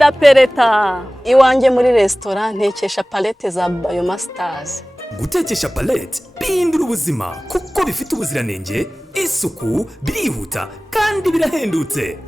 ndapereta iwanjye muri restaurant ntekesha palette za BioMassters. Gutekesha Pellet bihindura ubuzima kuko bifite ubuziranenge, isuku, birihuta kandi birahendutse.